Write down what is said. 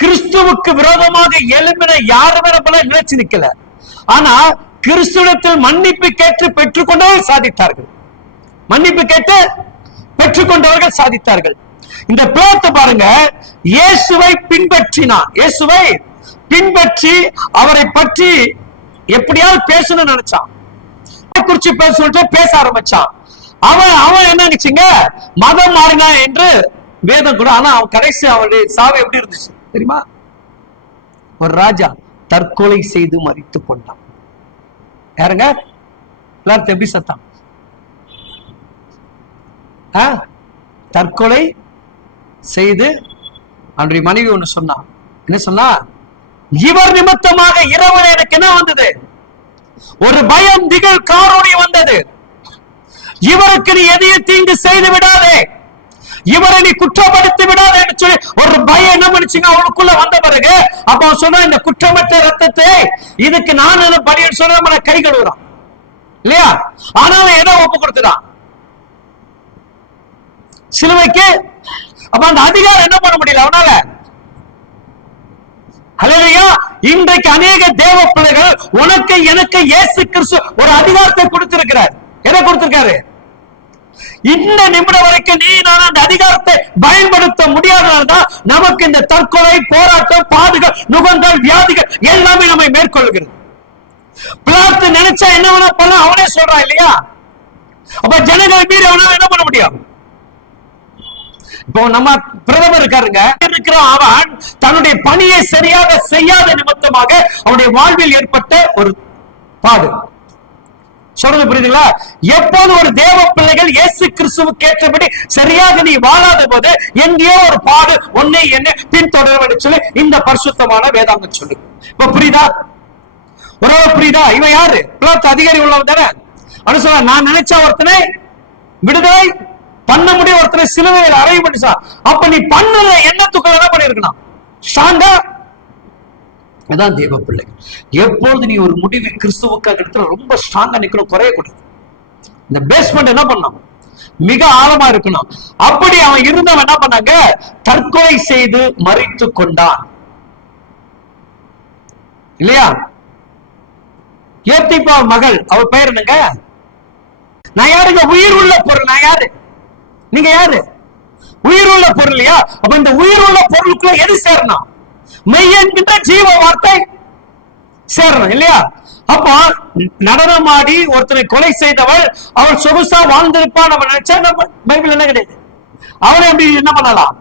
கிறிஸ்துவுக்கு விரோதமாக எழும்பின யாருமே நம்மள நினைச்சு நிக்கல. ஆனா கிறிஸ்துவத்தில் மன்னிப்பு கேட்டு பெற்றுக்கொண்டவர்கள் சாதித்தார்கள். மன்னிப்பு கேட்டு பெற்றுக்கொண்டவர்கள் சாதித்தார்கள். இந்த பிளேத்தை பாருங்க, இயேசுவை பின்பற்றினான். இயேசுவை பின்பற்றி அவரை பற்றி எப்படியாவது பேசணும்னு நினைச்சான். குறிச்சு பேச ஆரம்பிச்சான். அவன் என்ன நினைச்சீங்க, மதம் மாறினா என்று வேதம் கூட. ஆனா அவன் கடைசி அவனுடைய சாவு எப்படி இருந்துச்சு தெரியுமா? ஒரு ராஜா தற்கொலை செய்து மரித்து கொண்டான். யாருங்க? எல்லாரும் எப்படி சத்தம்? தற்கொலை செய்து அவனுடைய மனைவி ஒண்ணு சொன்னான். என்ன சொன்னா? இவர் நிமித்தமாக இரவு எனக்கு என்ன வந்தது? ஒரு பயம், திகில், காரோடி வந்தது. இவருக்கு நீ எதையும் தீங்கு செய்து விடாதே, இவரை நீ குற்றப்படுத்தி விடாதே என்று சொல்லி ஒரு பயம் என்ன பண்ணிச்சுங்க அவனுக்குள்ள வந்த பிறகு, அப்ப சொன்ன இந்த குற்றமற்ற ரத்தத்தை இதுக்கு நான் என்ன பணியை சொல்ல நம்ம கை கழுவுறான் இல்லையா? ஆனாலும் ஏதோ ஒப்பு கொடுத்துறான் சிலுவைக்கு. அப்ப அந்த அதிகாரம் என்ன பண்ண முடியல அவனால. ஹல்லேலூயா. இன்றைக்கு அநேக தேவ பிள்ளைகள் உனக்கு எனக்கு இயேசு கிறிஸ்து ஒரு அதிகாரத்தை கொடுத்திருக்கிறார். என்ன கொடுத்திருக்காரு? இந்த நிமிடம் வரைக்கும் நீ நான் அந்த அதிகாரத்தை பயன்படுத்த முடியாதனால்தான் நமக்கு இந்த தற்கொலை, போராட்டம், பாடுகள், நுகங்கள், வியாதிகள் எல்லாமே நம்மை மேற்கொள்கிறது. பிளாத்து நினைச்சா என்ன வேணா பண்ண அவனே சொல்றான் இல்லையா? அப்ப ஜனங்களை மீறி அவனால என்ன பண்ண முடியும்? இப்போ நம்ம பிரதமர் இருக்காருங்க, இருக்கிற அவன் தன்னுடைய பணியை சரியாக செய்யாத நிமித்தமாக அவனுடைய வாழ்வில் ஏற்பட்ட ஒரு பாடு. சொல்றது புரியுதுங்களா? எப்போது ஒரு தேவ பிள்ளைகள் இயேசு கிறிஸ்துவுக்கு ஏற்றபடி சரியாக நீ வாழாத போது எங்கேயோ ஒரு பாடு ஒன்னே என்ன பின்தொடர சொல்லி இந்த பரிசுத்தமான வேதாங்க சொல்லு. இப்ப புரியுதா? ஒரு புரியுதா? இவன் யாரு? அதிகாரி உள்ளவன் தானே. அவனு சொல்ல, நான் நினைச்ச ஒருத்தனை விடுதலை பண்ண முடியும், ஒருத்தனை சிலுவையில் அறைய பண்ணிச்சா. அப்ப நீ பண்ணல எண்ணத்துக்குள்ள என்ன பண்ணிருக்கணும்? ஸ்ட்ராங்கா. அதான் தேவ பிள்ளைகள். எப்பொழுது நீ ஒரு முடிவு கிறிஸ்துவுக்காக எடுத்து ரொம்ப ஸ்ட்ராங்கா நிக்கணும், குறையக்கூடாது. இந்த பேஸ்மெண்ட் என்ன பண்ணணும்? மிக ஆழமா இருக்கணும். அப்படி அவன் இருந்தவன் என்ன பண்ணாங்க? தற்கொலை செய்து மரித்து கொண்டான் இல்லையா? ஏத்திப்பா மகள், அவ பெயர் என்னங்க? நான் யாருங்க? உயிர் உள்ள பொருள். நான் யாரு? நீங்க யாரு? உயிர் உள்ள பொருள் இல்லையா? அப்ப இந்த உயிர் உள்ள பொருளுக்குள்ள எது சேரணும்? மெய் என்கின்ற ஜீவ வார்த்தை சேரணும் இல்லையா? அப்ப நடனமாடி ஒருத்தனை கொலை செய்தவள் அவள் சொகுசா வாழ்ந்திருப்பான் நம்ம நினைச்சா பைபிள் என்ன கிடையாது. அவனை எப்படி என்ன பண்ணலாம்?